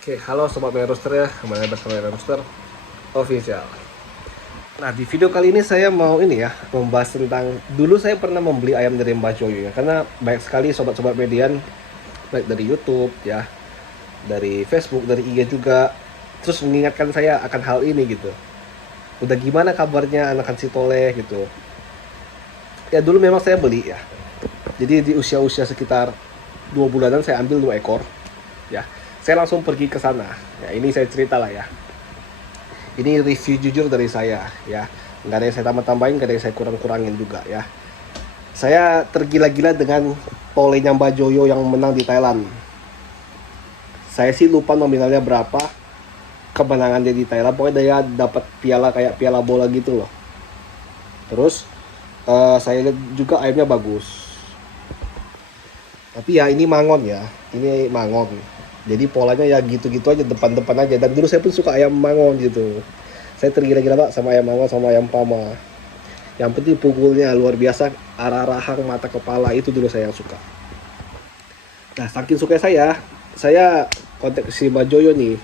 Oke, halo Sobat Media Roaster ya, kembali bersama Media Roaster Official. Nah, di video kali ini saya mau membahas tentang dulu saya pernah membeli ayam dari Mbah Joyo ya, karena banyak sekali sobat-sobat median, baik dari YouTube ya, dari Facebook, dari IG juga, terus mengingatkan saya akan hal ini gitu. Udah gimana kabarnya anakan si Toleh gitu. Ya dulu memang saya beli ya, jadi di usia-usia sekitar 2 bulanan saya ambil 2 ekor ya. Saya langsung pergi ke sana. Ya, ini saya cerita lah ya. Ini review jujur dari saya ya. Nggak ada yang saya tambah-tambahin, nggak ada yang saya kurang-kurangin juga ya. Saya tergila-gila dengan tolenya Mbak Joyo yang menang di Thailand. Saya sih lupa nominalnya berapa kemenangan dia di Thailand. Pokoknya dia dapat piala kayak piala bola gitu loh. Terus saya lihat juga ayamnya bagus. Tapi ya ini mangon ya. Ini mangon. Jadi polanya ya gitu-gitu aja, depan-depan aja. Dan dulu saya pun suka ayam mangon gitu. Saya tergila-gila pak sama ayam mangon sama ayam pama. Yang penting pukulnya luar biasa, arah-arahang mata kepala itu dulu saya yang suka. Nah saking suka saya kontak si Mbak Joyo nih.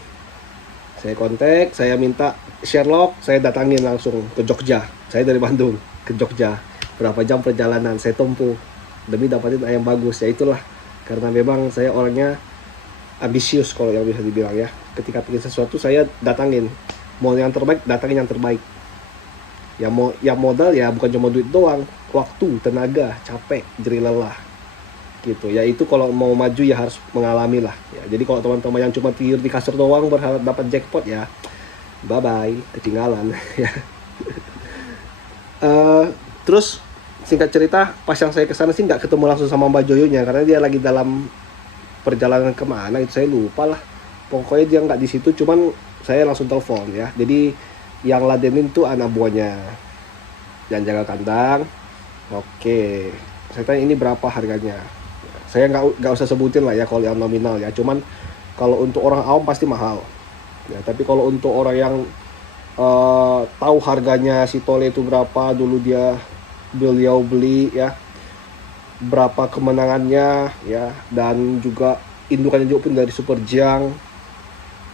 Saya kontak, saya minta Sherlock, saya datangin langsung ke Jogja. Saya dari Bandung ke Jogja. Berapa jam perjalanan saya tempuh demi dapatin ayam bagus. Ya itulah, karena memang saya orangnya ambisius kalau yang bisa dibilang ya. Ketika pengen sesuatu saya datangin, mau yang terbaik datangin yang terbaik. Yang modal ya bukan cuma duit doang, waktu, tenaga, capek, jerih lelah gitu ya. Itu kalau mau maju ya harus mengalami lah ya. Jadi kalau teman-teman yang cuma tidur di kasur doang berharap dapat jackpot ya bye bye, ketinggalan ya. Terus singkat cerita, pas yang saya kesana sih nggak ketemu langsung sama Mbak Joyonya karena dia lagi dalam perjalanan kemana itu saya lupa lah. Pokoknya dia nggak di situ, cuman saya langsung telepon ya. Jadi yang ladenin tuh anak buahnya yang jaga kandang. Oke, saya tanya ini berapa harganya. Saya nggak usah sebutin lah ya kalau yang nominal ya. Cuman kalau untuk orang awam pasti mahal. Ya, tapi kalau untuk orang yang tahu harganya si Tole itu berapa, dulu beliau beli ya, berapa kemenangannya ya, dan juga indukannya juga pun dari Super Jang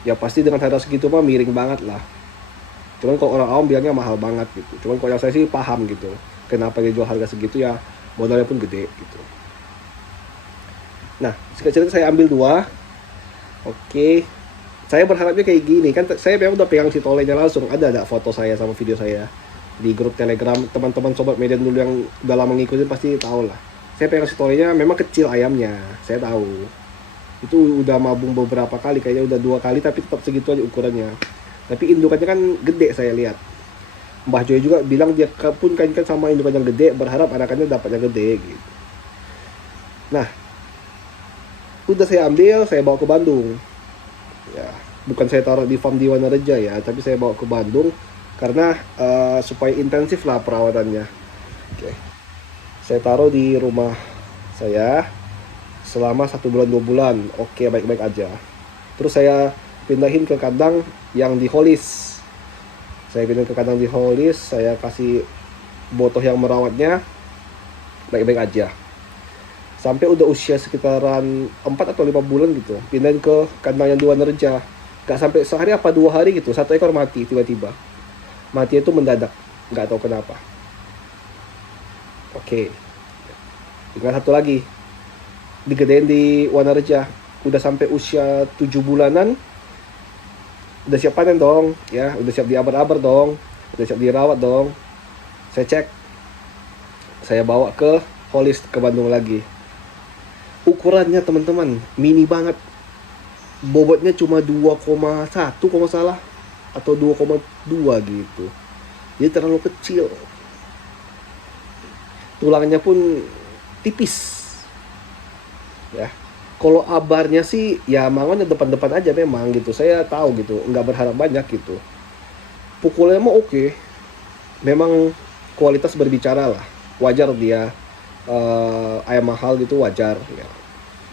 ya, pasti dengan harga segitu mah miring banget lah. Cuman kalau orang awam bilangnya mahal banget gitu. Cuman kalau yang saya sih paham gitu kenapa dia jual harga segitu ya, modalnya pun gede gitu. Nah singkat cerita saya ambil 2. Oke, saya berharapnya kayak gini kan, saya memang udah pegang si tolenya langsung, ada foto saya sama video saya di grup Telegram. Teman-teman sobat media dulu yang udah lama ngikutin pasti tahu lah. Saya pegang si tolenya memang kecil ayamnya, saya tahu. Itu udah mabung beberapa kali, kayaknya udah 2 kali, tapi tetap segitu aja ukurannya. Tapi indukannya kan gede saya lihat. Mbah Joy juga bilang dia pun kan sama indukan yang gede, berharap anakannya dapat yang gede gitu. Nah, udah saya ambil, saya bawa ke Bandung. Ya, bukan saya taruh di farm di Wanareja ya, tapi saya bawa ke Bandung karena supaya intensif lah perawatannya. Oke. Saya taruh di rumah saya selama 1 bulan 2 bulan. Oke, baik-baik aja. Terus saya pindahin ke kandang yang di Holis. Saya pindahin ke kandang di Holis, saya kasih botoh yang merawatnya, baik-baik aja. Sampai udah usia sekitaran 4 atau 5 bulan gitu, pindahin ke kandang yang di Wanerja. Gak sampai sehari apa 2 hari gitu, 1 ekor mati tiba-tiba. Mati itu mendadak, nggak tahu kenapa. Oke, tinggal satu lagi, digedein di Wanerja. Udah sampai usia 7 bulanan, udah siap panen dong ya, udah siap diabar-abar dong, udah siap dirawat dong. Saya cek, saya bawa ke Holis ke Bandung lagi. Ukurannya teman-teman mini banget, bobotnya cuma 2,1 kalau salah atau 2,2 gitu, jadi terlalu kecil. Tulangnya pun tipis ya. Kalau abarnya sih ya mangonnya depan-depan aja memang gitu, saya tahu gitu, nggak berharap banyak gitu. Pukulnya mah oke, memang kualitas berbicara lah. Wajar dia ayam mahal gitu, wajar ya.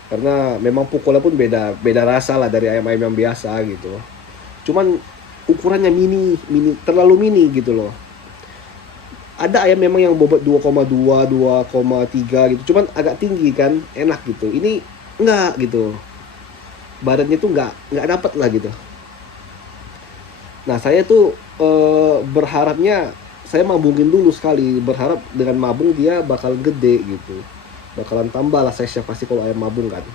Karena memang pukulnya pun beda rasa lah dari ayam-ayam yang biasa gitu. Cuman ukurannya mini terlalu mini gitu loh. Ada ayam memang yang bobot 2,2, 2,3 gitu, cuman agak tinggi kan, enak gitu. Ini enggak gitu. badannya tuh nggak dapat lah gitu. Nah saya tuh berharapnya saya mabungin dulu sekali, berharap dengan mabung dia bakal gede gitu, bakalan tambah lah size pasti kalau ayam mabung kan.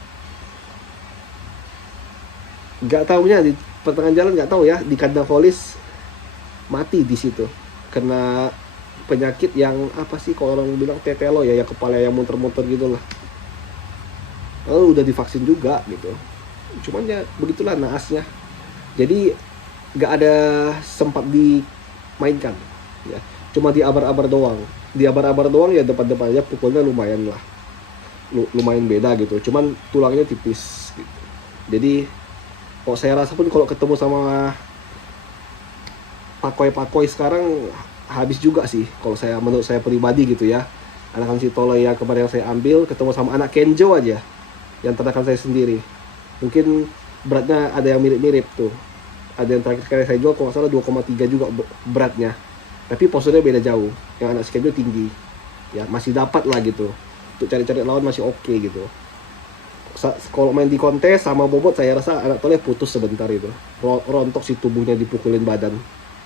Nggak taunya di pertengahan jalan, nggak tahu ya, di kandang volis mati di situ kena penyakit yang apa sih kalau orang bilang tetelo ya, yang kepala yang muter-muter gitu lah. Lalu udah divaksin juga gitu, cuman ya begitulah naasnya. Jadi nggak ada sempat dimainkan ya, cuma diabar-abar doang. Diabar-abar doang ya, depan-depan aja pukulnya lumayan lah, lumayan beda gitu, cuman tulangnya tipis gitu. Jadi kok saya rasa pun kalau ketemu sama pakoi-pakoi sekarang habis juga sih kalau saya, menurut saya pribadi gitu ya. Anakan si Tolo yang kemarin yang saya ambil ketemu sama anak Kenjo aja yang ternakan saya sendiri, mungkin beratnya ada yang mirip-mirip tuh. Ada yang terakhir kali saya jual kalau nggak salah 2,3 juga beratnya, tapi posturnya beda jauh. Yang anak si Kenjo tinggi ya, masih dapat lah gitu untuk cari-cari lawan, masih oke gitu. Kalau main di kontes sama bobot saya rasa anak Tole putus sebentar itu, rontok si tubuhnya dipukulin badan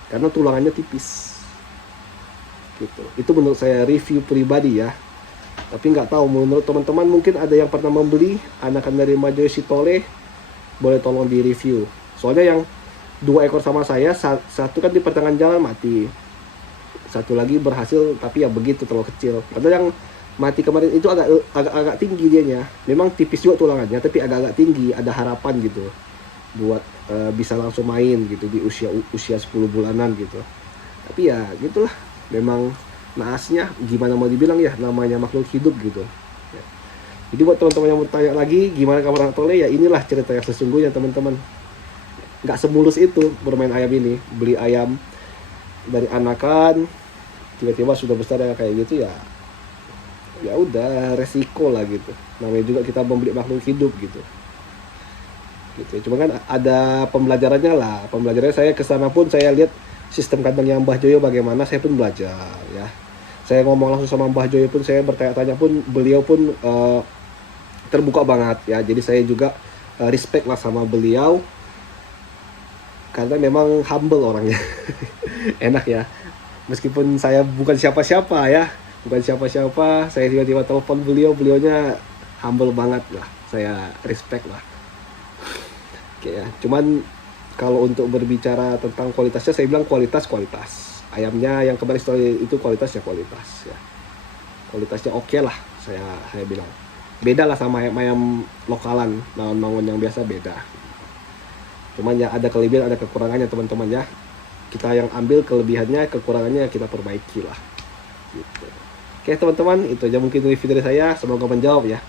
karena tulangannya tipis gitu. Itu menurut saya review pribadi ya, tapi nggak tahu menurut teman-teman, mungkin ada yang pernah membeli anakan dari Majoyo Sitole, boleh tolong di review. Soalnya yang 2 ekor sama saya, satu kan di pertengahan jalan mati, satu lagi berhasil tapi ya begitu, terlalu kecil. Padahal yang mati kemarin itu agak tinggi dianya, memang tipis juga tulangannya tapi agak tinggi, ada harapan gitu buat bisa langsung main gitu di usia 10 bulanan gitu. Tapi ya gitulah, memang naasnya gimana mau dibilang ya, namanya makhluk hidup gitu ya. Jadi buat teman-teman yang mau tanya lagi gimana kabar anak Tole, ya inilah cerita yang sesungguhnya teman-teman. Nggak semulus itu bermain ayam ini, beli ayam dari anakan tiba-tiba sudah besar ya kayak gitu ya. Ya udah resiko lah gitu, namanya juga kita membeli makhluk hidup gitu. Cuma kan ada pembelajarannya lah. Pembelajarannya saya kesana pun saya lihat sistem kandang yang Mbah Joyo bagaimana, saya pun belajar ya. Saya ngomong langsung sama Mbah Joyo pun, saya bertanya-tanya pun beliau pun terbuka banget ya. Jadi saya juga respect lah sama beliau karena memang humble orangnya. Enak ya, meskipun saya bukan siapa-siapa ya, saya tiba-tiba telepon beliaunya humble banget lah, saya respect lah. Oke ya, cuman kalau untuk berbicara tentang kualitasnya, saya bilang kualitas ayamnya yang kemarin story itu kualitasnya ya, kualitasnya oke lah, saya bilang beda lah sama ayam lokalan, mangon yang biasa beda. Cuman ya ada kelebihan ada kekurangannya teman-teman ya, kita yang ambil kelebihannya, kekurangannya kita perbaiki lah gitu. Oke teman-teman, itu aja mungkin review dari saya, semoga menjawab ya.